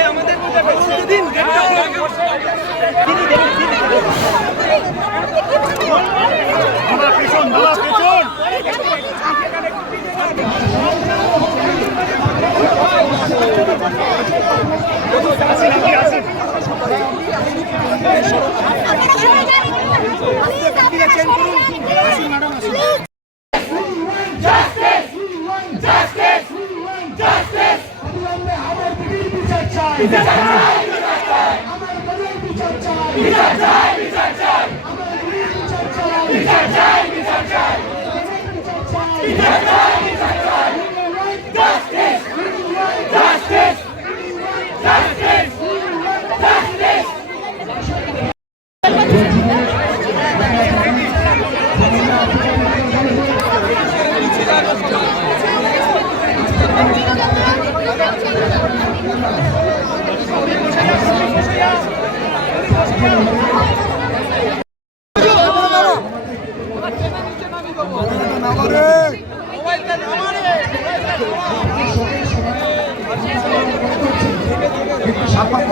আমাদের বিচার চাই বিচার চাই বিচার চাই বিচার চাই বিচার চাই বিচার চাই justice justice justice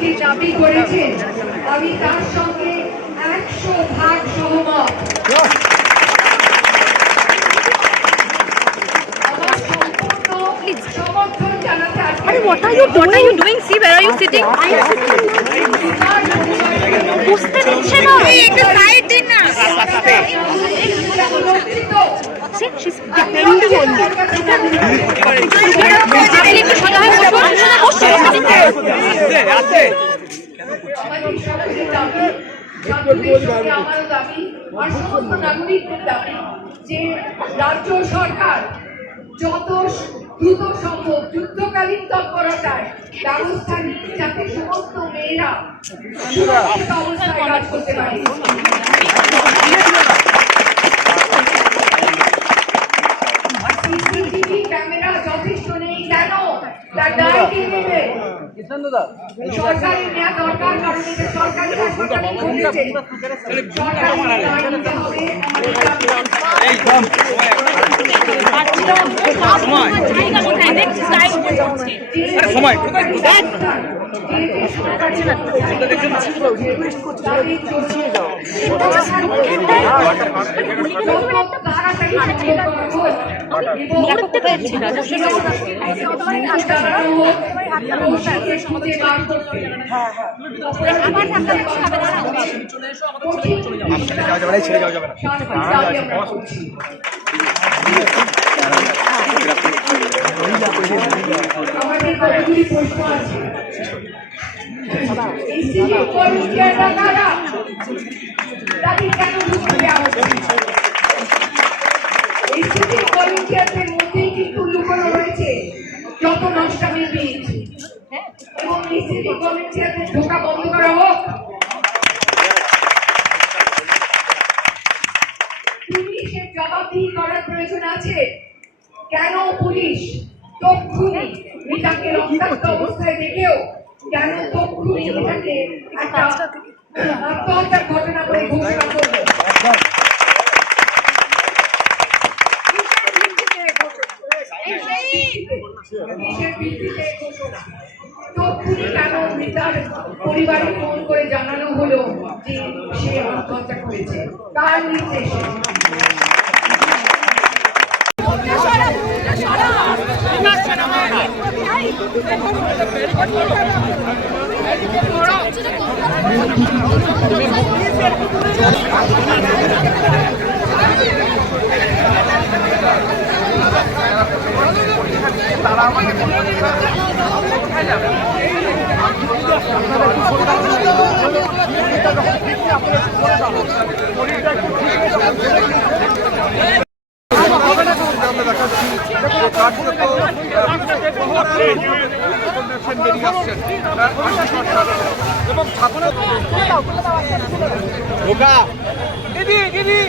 যে দাবি করেছেন আমি তার সঙ্গে একশো ভাগ সহমত What are you What are you doing? See, where are you sitting? বুঝতে দিচ্ছে না একটা সাইড দিন না লজ্জিত। See, she's defending only. আপনি একটু সোজা হয়ে বসুন। বসুন, আমাদের সকলের দাবি ছাত্রদের সঙ্গে আমারও দাবি আর সমস্ত নাগরিকদের দাবি যে রাজ্য সরকার যত দ্রুত সম্ভব যুদ্ধকালীন তৎপরতায় ব্যবস্থা নিয়ে যাতে সমস্ত মেয়েরা সুরক্ষিত অবস্থায় কাজ করতে পারে ক্যামেরা যথেষ্ট নেই কেন? তার দায় কে নেবে? সরকারি নেওয়া দরকার কারণ এটা সরকারি হাসপাতালে ঘটেছে সরকারি দায় নিতে হবে আমাদের দাবি। সময়। ছেড়ে যাওয়া যাবে না। কতগুলি প্রশ্ন আছে সিভিল ভলেন্টিয়াররা কারা তাদের কেন ঢুকতে দেওয়া হচ্ছে সিভিল ভলেন্টিয়ারদের মধ্যেই কিন্তু লুকোনো রয়েছে যত নষ্টামি বীজ এবং সিভিল ভলেন্টিয়ারদের ঢোকা বন্ধ করা হোক পুলিশের জবাবদিহি করার প্রয়োজন আছে। কেন পুলিশ তক্ষুনি মিতাকে রক্তাক্ত অবস্থায় দেখেও কেন তক্ষুনি মিতাকে একটা আত্মহত্যার ঘটনা বলে ঘোষণা করল পরিবারে ফোন করে জানানো হলো যে সে আত্মহত্যা করেছে? তার নির্দেশে? তারা আমাকে আপনারা এবং ছাত্র দিদি দিদি।